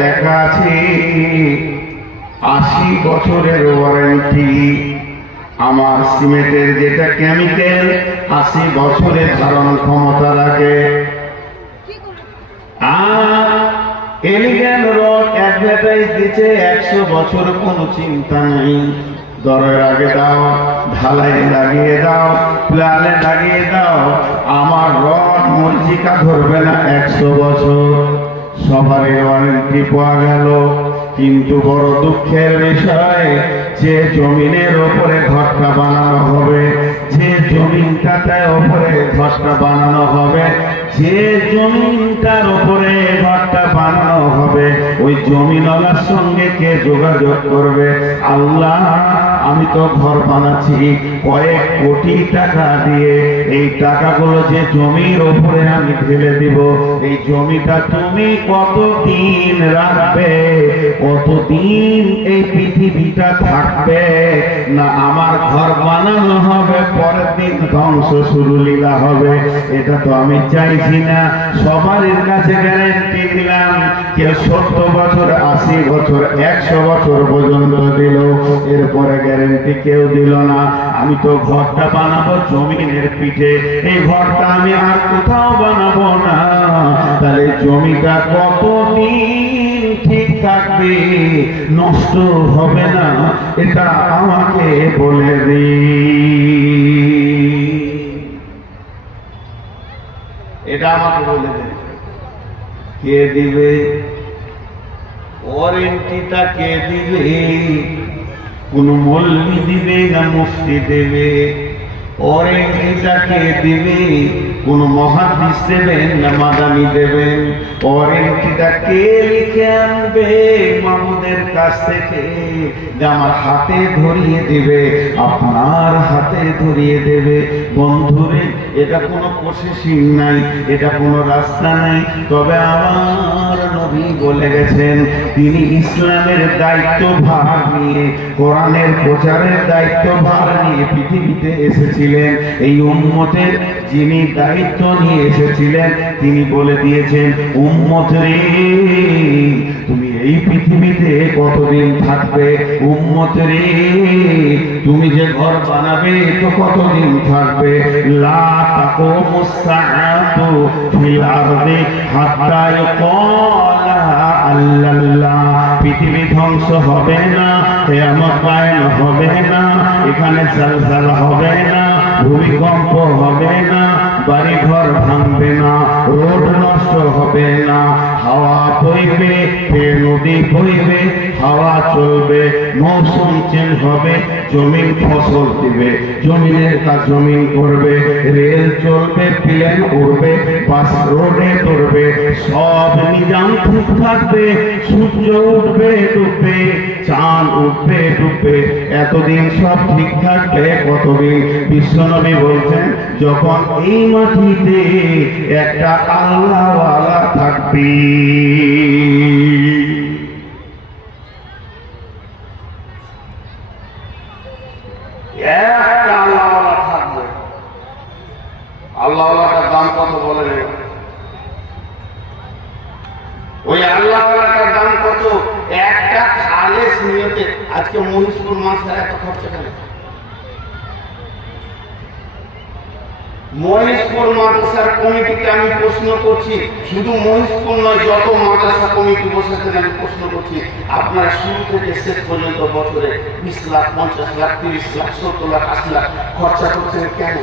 লেখা আছে 80 বছরের ওয়ারেন্টি। আমার সিমেন্টের যেটা কেমিক্যাল 80 বছরের ধারণ ক্ষমতা রাখে। আর এলিগেন রড অ্যাডভার্টাইজ দিচ্ছে 100 বছর, কোনো চিন্তা নেই। দরের আগে দাও, ঢালাই লাগিয়ে দাও, প্লানে লাগিয়ে দাও, আমার রড মরিচিকা ধরবে না 100 বছর। সবারই ওয়ারেন্টি পাওয়া গেল, কিন্তু বড় দুঃখের বিষয় যে জমিনের ওপরে ঘরটা বানানো হবে, যে জমিনটার ওপরে ঘরটা বানানো হবে, যে জমিনটার উপরে ঘরটা বানানো হবে, ওই জমিনওয়ালার সঙ্গে কে যোগাযোগ করবে? আল্লাহ, আমি তো ঘর বানাচ্ছি কয়েক কোটি টাকা দিয়ে, এই টাকাগুলো যে জমির উপরে আমি ঢেলে দিব, এই জমিটা তুমি কতদিন রাখবে? কতদিন এই পৃথিবীটা থাকবে? না আমার ঘর বানানো হবে, পরের দিন ধ্বংস শুরু লীলা হবে। এটা তো আমি চাইছি না। সবারই কাছে গ্যারেন্টি দিলাম, কেউ 70 বছর, 80 বছর, 100 বছর পর্যন্ত দিল, এরপরে গ্যারেন্টি কেউ দিল না। আমি তো ঘরটা বানাবো জমিনের পিঠে, এই ঘরটা আমি আর কোথাও বানাবো না। তাহলে জমিটা কতদিন ঠিক থাকবে, নষ্ট হবে না, এটা আমাকে বলে এটা আমাকে বলে দেন। কে দিবে ওয়ারেন্টিটা? কে দিবে? কোন মৌলবি দিবে না মুফতি দেবে? ওয়ারেন্টিটা কে দিবে? কোন মুহাদ্দিস দেবেন না মাদানি দেবেন? ওয়ারেন্টিটা কে লিখে আনবে মাহমুদের কাছ থেকে? যে আমার হাতে ধরিয়ে দেবে, আপনার হাতে ধরিয়ে দেবে। বন্ধুরে, এটা কোনো প্রসেসিং নাই, এটা কোনো রাস্তা নাই। তবে আমার নবী বলে গেছেন, তিনি ইসলামের দায়িত্বভার নিয়ে, কোরআনের প্রচারের দায়িত্বভার নিয়ে পৃথিবীতে এসেছিলেন। এই উম্মতের যিনি দায়িত্ব নিয়ে এসেছিলেন, তিনি বলে দিয়েছেন, উম্মত রে, তুমি এই পৃথিবীতে কতদিন থাকবে? উম্মত রে, তুমি যে ঘর বানাবে তো কতদিন থাকবে? লা তাকুমুস সাআতু ফিল আরদি হাত্তা ইয়াকালা আল্লাল্লাহ। পৃথিবী ধ্বংস হবে না, কিয়ামত কায়েম হবে না, এখানে জালজালা হবে না, ভূমিকম্প হবে না, বাড়ি ঘর ভাঙবে না, রোড নষ্ট হবে না, হাওয়া বইবে, নদী বইবে, হাওয়া চলবে, মৌসুম চেঞ্জ হবে, জমিন ফসল দিবে, জমিনের কাজ জমিন করবে, রেল চলবে, প্লেন উড়বে, বাস রোডে চলবে, সব নিজাম ঠিক থাকবে। সূর্য উঠবে ডুববে, চাঁদ উঠবে ডুববে, এতদিন সব ঠিক থাকবে। কতদিন? বিশ্বনবী বলছেন, যখন এই মাটিতে একটা আল্লাহওয়ালা থাকবে। একটা আল্লাহওয়ালা থাকবে। আল্লাহওয়ালাটার দাম কত বলে? ওই আল্লাহওয়ালাটার দাম কত? একটা খালেস নিয়তে। আজকে মহিষপুর মাসে এত খরচা কেন? মহিষপুর মাদ্রাসার কমিটিকে আমি প্রশ্ন করছি, শুধু মহিষপুর নয়, যত মাদ্রাসা কমিটি বসেছেন আমি প্রশ্ন করছি, আপনারা শুরু থেকে শেষ পর্যন্ত বছরে 20 লাখ, 50 লাখ, 30 লাখ, 70 লাখ, 80 লাখ খরচা করছেন কেন?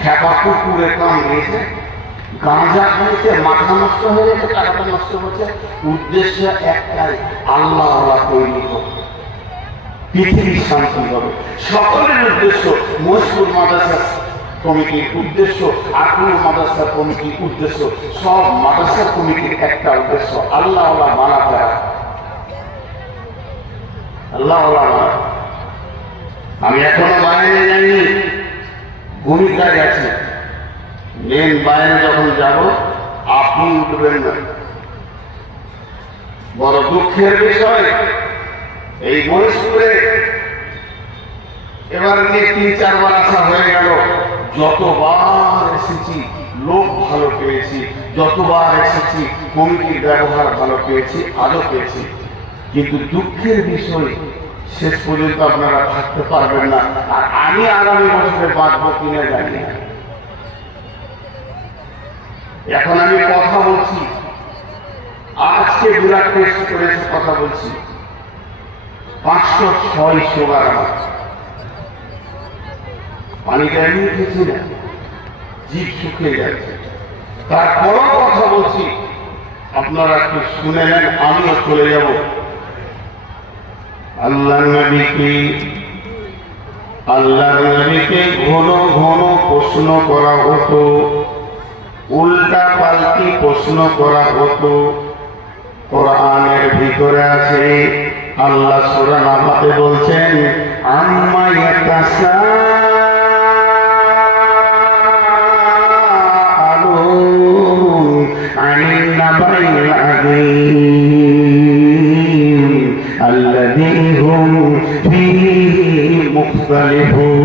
খেপা কুকুরে কামড়েছে, গাঁজা খাইতে মাথা নষ্ট হয়ে গেছে, টাকাটা নষ্ট হচ্ছে। উদ্দেশ্য একটাই, আল্লাহ তৈরি করবে, পৃথিবীর শান্তি হবে। সকলের উদ্দেশ্য, মহিষপুর মাদ্রাসা কমিটির উদ্দেশ্য, আকুল মাদ্রাসা কমিটির উদ্দেশ্য, সব মাদ্রাসা কমিটির একটা উদ্দেশ্য, আল্লাহ বানাতে। আল্লাহ আমি এখনো বাইরে যাইনি, ভূমিকায় আছি। মেন বাইরে যখন যাব আপনি উঠবেন না। বড় দুঃখের বিষয়, এই মহিষপুরে এবার নিয়ে 3-4 বার আসা হয়ে গেল। যতবার এসেছি লোক ভালো পেয়েছি, যতবার এসেছি কমিটির ব্যবহার ভালো পেয়েছি, আজও পেয়েছি। কিন্তু দুঃখের বিষয় শেষ পর্যন্ত আপনারা থাকতে পারবেন না, আর আমি আগামী বছরে বাঁচবো কিনা জানি না। এখন আমি কথা বলছি, আজকে বিরাট টেস্ট করে কথা বলছি, 506 সুগার আমার, পানিটা এমনি খেয়েছি না, জিভ শুকিয়ে যাচ্ছে, তারপরও কথা বলছি। আপনারা একটু শুনে নেন, আমিও চলে যাব। আল্লাহ নবীকে ঘন ঘন প্রশ্ন করা হতো, উল্টা পাল্টি প্রশ্ন করা হতো। কোরআনের ভিতরে আছে, আল্লাহ সূরা নাহলে বলছেন, আম্মা ইয়াতাসাআলুন আনিন নাবাইল আযীম আল্লাযী হুম ফীহি মুখতালিফুন।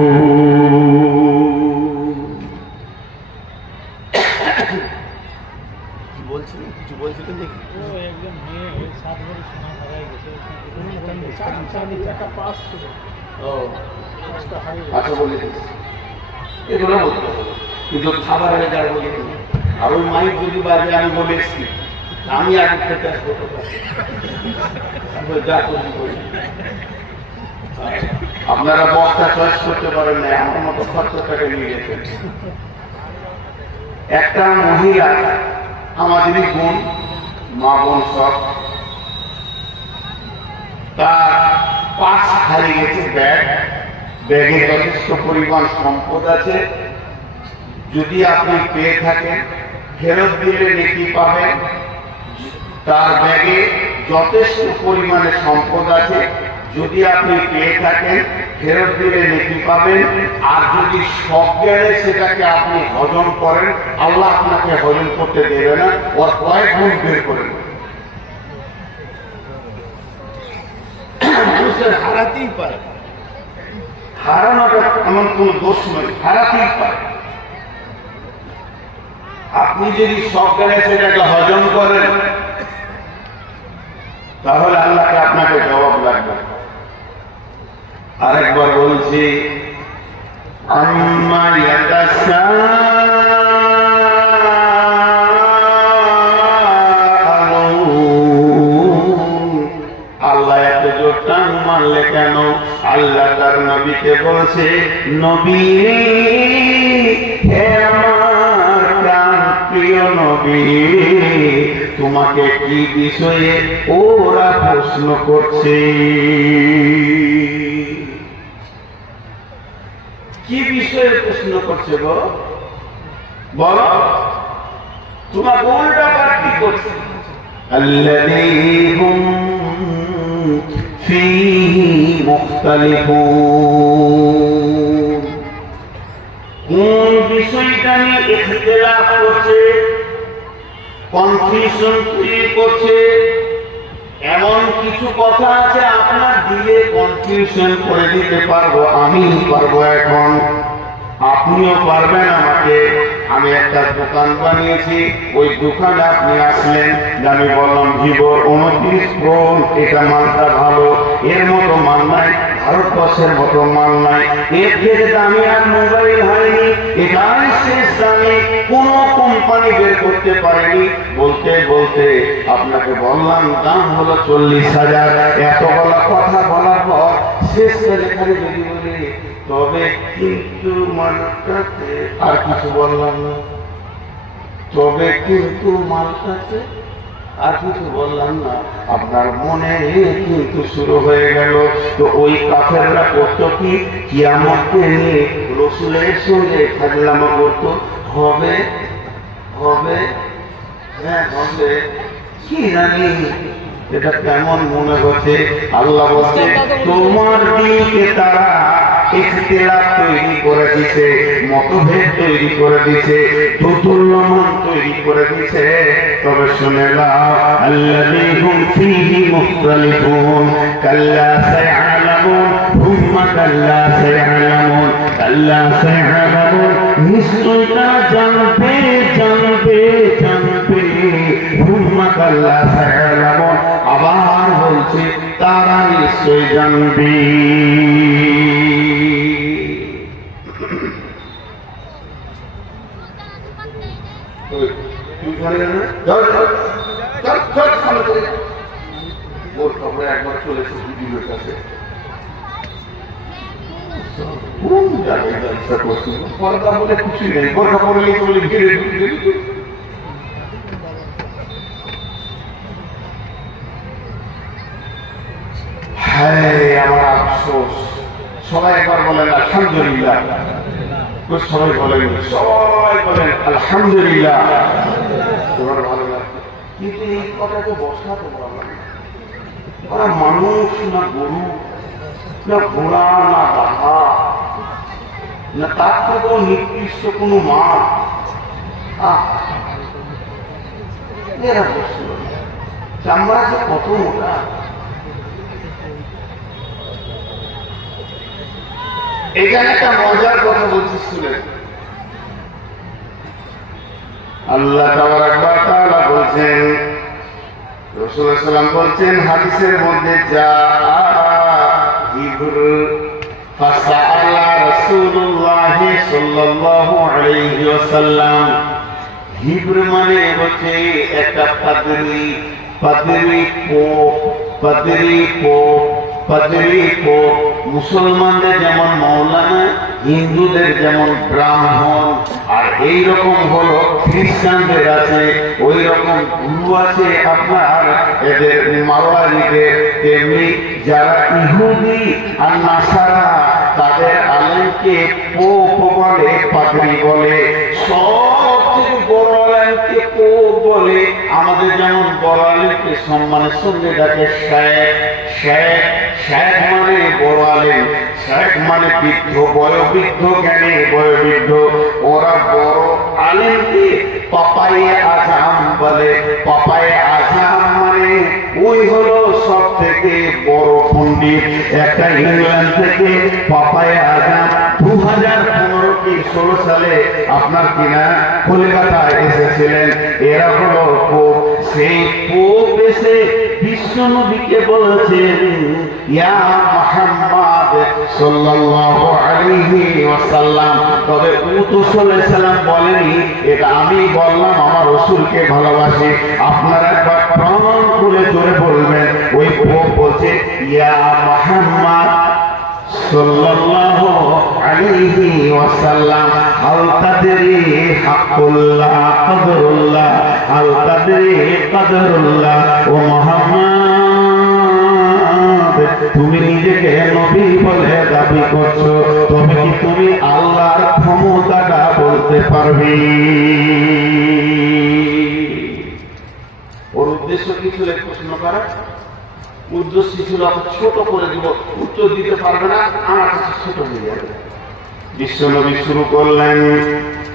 কিছু বলছিলেন দেখি? আচ্ছা বলে এগুলো বলতে হবে, কিন্তু খাবার হলে যার বলি আর ওই মাইক যদি বাজে আমি বলে এসছি, আমি আগে থেকে আপনারা বক্তা চয়েস করতে পারেন না, আমার মতো খরচটাকে নিয়ে গেছেন। একটা মহিলা আমাদেরই বোন, মা বোন সব, তার পাশ হারিয়ে গেছে, ব্যাগে যথেষ্ট পরিমাণ সম্পদ আছে। যদি আপনি পেয়ে থাকেন, ফেরত দিলে নেকি পাবেন। তার ব্যাগে যথেষ্ট পরিমাণে সম্পদ আছে, যদি আপনি পেয়ে থাকেন ফেরত দিলে নেকি পাবেন। আর যদি সব গেলে সেটাকে আপনি হজম করেন, আল্লাহ আপনাকে হজম করতে দেবে না, ওর কয়েক গুণ বের করে হারাতেই পারে। হারানোটা এমন কোন দোষ নয়, হারাতেই পারে। আপনি যদি সব গেলে সেটাকে হজম করেন, তাহলে আল্লাহকে আপনাকে জবাব লাগবে। আরেকবার বলছি, আম্মা ইয়াতাসাআলুন। আল্লাহ এত জোর টান মারলে কেন? আল্লাহ তার নবীকে বলছে, নবী হে আমার প্রাণ প্রিয় নবী, তোমাকে কি বিষয়ে ওরা প্রশ্ন করছে? কি বিষয়ে প্রশ্ন করছে গো? বলো, তোমাকে উল্টা পাল্টি করছে। আল্লাযী হুম ফীহি মুখতালিফুন। কোন বিষয়টা নিয়ে ইখতিলাফ করছে, কনফিউশন তৈরি করছে? এমন কিছু কথা আছে আপনার দিলে কনফিউশন করে দিতে পারবো, আমি পারবো। এখন আপনিও পারবেন আমাকে। আমি একটা দোকান বানিয়েছি, ওই দোকানে আপনি আসলেন, আমি বললাম ভিভো 29 প্রো, এটা মালটা ভালো, এর মতো মাল নাই, ভারতবর্ষের মতো মাল নাই, এর থেকে দামি আর মোবাইল হয়নি, এটাই শেষ দামি, কোন কোম্পানি বের করতে পারেনি। বলতে বলতে আপনাকে বললাম দাম হলো 40,000। এত বলা কথা বলার পর শেষ করে খালি যদি বলি তবে কিন্তু মালটাতে, আর কিছু বললাম না, তবে কিন্তু মালটাতে আর কিছু বললাম না, আপনার মনে কিন্তু শুরু হয়ে গেল। তো ওই কাফেররা করতো কি, কিয়ামত দিনে রাসূলের সঙ্গে ফাজলামো করতো, হবে হবে, হ্যাঁ হবে, কি জানি এটা কেমন মনে হচ্ছে। আল্লাহ বলছে, তোমার দিকে তারা ইখতিলাফ তৈরি করে দিছে, মতভেদ তৈরি করে দিছে, দোদুল্যমান তৈরি করে দিছে। তবে শুনে নাও, আল্লাযী হুম ফীহি মুখতালিফুন, কাল্লা সায়ালামুন হুম্মা কাল্লা সায়ালামুন, কাল্লা সায়ালামুন, নিশ্চয় তারা জানবে জানবে কাল্লা সায়ালামুন, আবার বলছে তারা নিশ্চয় জানবে। একবার চলেছে দিদির কাছে, পর্দা বলে খুশি নেই, পর্দা পড়লে চলে ঘিরে আমার আফসোস। সবাই একবার বলেন আলহামদুলিল্লাহ, সবাই বলেন আলহামদুলিল্লাহ, তোমার ভালো লাগবে। কিন্তু এই কথাকে বসাতে পারলাম না। ওরা মানুষ না গরু না ঘোড়া না গাধা না তার থেকেও নির্দিষ্ট কোন মাছ, এরা বসছিল চামড়া যে কত মোটা। এখানে একটা মজার কথা বলছিলেন, আল্লাহ তাআলা বলছেন, রাসূল সাল্লাল্লাহু আলাইহি ওয়াসাল্লাম বলছেন হাদিসের মধ্যে, যা ফাসাআলা রাসূলুল্লাহ সাল্লাল্লাহু আলাইহি ওয়াসাল্লাম। হিব্রু মানে হচ্ছে একটা পাদ্রী পোপ, মুসলমানদের যেমন মৌলানা, হিন্দুদের যেমন ব্রাহ্মণ, আর এইরকম হলো খ্রিস্টানদের আছে, ওই রকম গুরু আছে আপনার এদের মারওয়ারিদের। তেমনি যারা ইহুদি আর নাসারা তাদের আলেমকে পোপ বলে, পাদ্রী বলে, সবচেয়ে বড় আলেমকে পোপ বলে। আমাদের যেমন বড় আলেমকে সম্মানের সঙ্গে ডাকে শেখ। শেখ মানে বড় আলেম, শেখ মানে বৃদ্ধ, বয়োবৃদ্ধ, জ্ঞানী বয়োবৃদ্ধ। ওরা বড় আলেমকে পাপায়ে আজম বলে। পাপায়ে আজম মানে ওই হলো সব থেকে বড় পণ্ডিত। একটা ইংল্যান্ড থেকে পাপায়ে আজম 2015 কি 16 সালে আপনার কিনা কলকাতায় এসেছিলেন। এরা হলো পোপ। সেই পোপ এসে বিশ্ব নবীকে বলেছেন, ইয়া মুহাম্মদ সাল্লাল্লাহু আলাইহি ওয়াসাল্লাম। তবে উত সাল্লাল্লাহু আলাইহি সাল্লাম বলেনি, এটা আমি বললাম, আমার রাসূলকে ভালোবাসি। আপনারা একবার প্রমাণ করে জোরে বলবেন। ওই পোপ বলছে, ইয়া মুহাম্মদ সাল্লাল্লাহু আলাইহি ওয়াসাল্লাম, হাল তাদরি হাক্কুল্লাহ কদরুল্লাহ, হাল তাদরি কদরুল্লাহ। ও মুহাম্মদ, তুমি নিজেকে নবী বলে দাবি করছো, তবে কি তুমি আল্লাহর ক্ষমতাটা বলতে পারবে? ওর উদ্দেশ্য কি ছিল প্রশ্ন করা? উদ্দেশ্য ছিল ছোট করে দিব, উত্তর দিতে পারবে না, আমার কাছে ছোট হয়ে যাবে। বিশ্বনবী শুরু করলেন,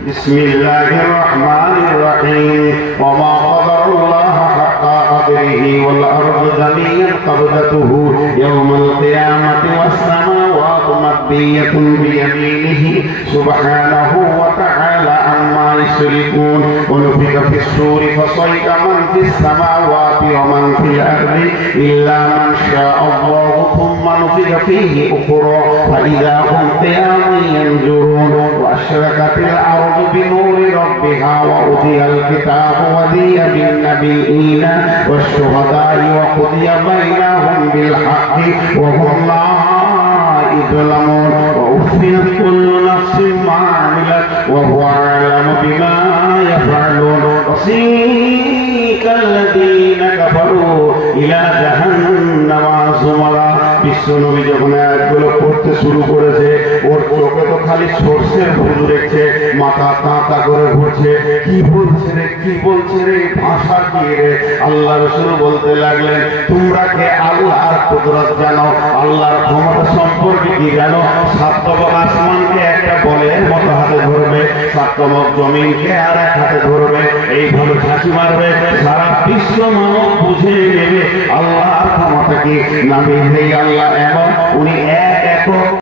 বিসমিল্লাহির রহমানির রহিম, ওয়া মা কদারুল্লাহ হাক্কা কদরিহি ওয়াল আরদু জামিআন কবদাতুহু ইয়াওমাল কিয়ামাতি ওয়াস সামাওয়াতু মাদবিয়াতুন বিয়ামিনিহি সুবহানাহু ওয়া তাআলা আম্মা ইউশরিকুন। ওয়া নুফিখা ফিস সূরি ফাসাইকা মান ফিস সামাওয়াতি ওয়া মান ফিল আরদি ইল্লা মান শাআল্লাহু থুম্মা নুফিখা ফীহি উখরা ফাইযা হুম কিয়ামুন ينظرون وأشرقت الأرض بنور ربها وأوتي الكتاب وجيء بالنبيين والشهداء وقضي بينهم بالحق وهم لا يظلمون ووفيت كل نفس ما عملت وهو أعلم بما يفعلون وسيق الذين كفروا إلى جهنم زمرا। বিশ্বনবী যখন আয়াতগুলো পড়তে শুরু করেছে, ওর চোখে তো খালি সর্ষের ফুল দেখছে, মাথা কাঁটা করে ঘুরছে। কি বলছে রে ভাষা কি রে? আল্লাহ রাসূল বলতে লাগলেন, তোমরা কে আল্লাহর কুদরত জানো, আল্লাহর ক্ষমতা সম্পর্কে কি জানো? সাতবক আসমানকে একটা বলের মতো হাতে ধরবে, সাতবক জমিনকে আর এক হাতে ধরবে, এইভাবে ঝাঁকি মারবে, সারা বিশ্ব মানব বুঝে নেবে আল্লাহর ক্ষমতা কি। নামি হেই আল্লাহ এমন, উনি এক একক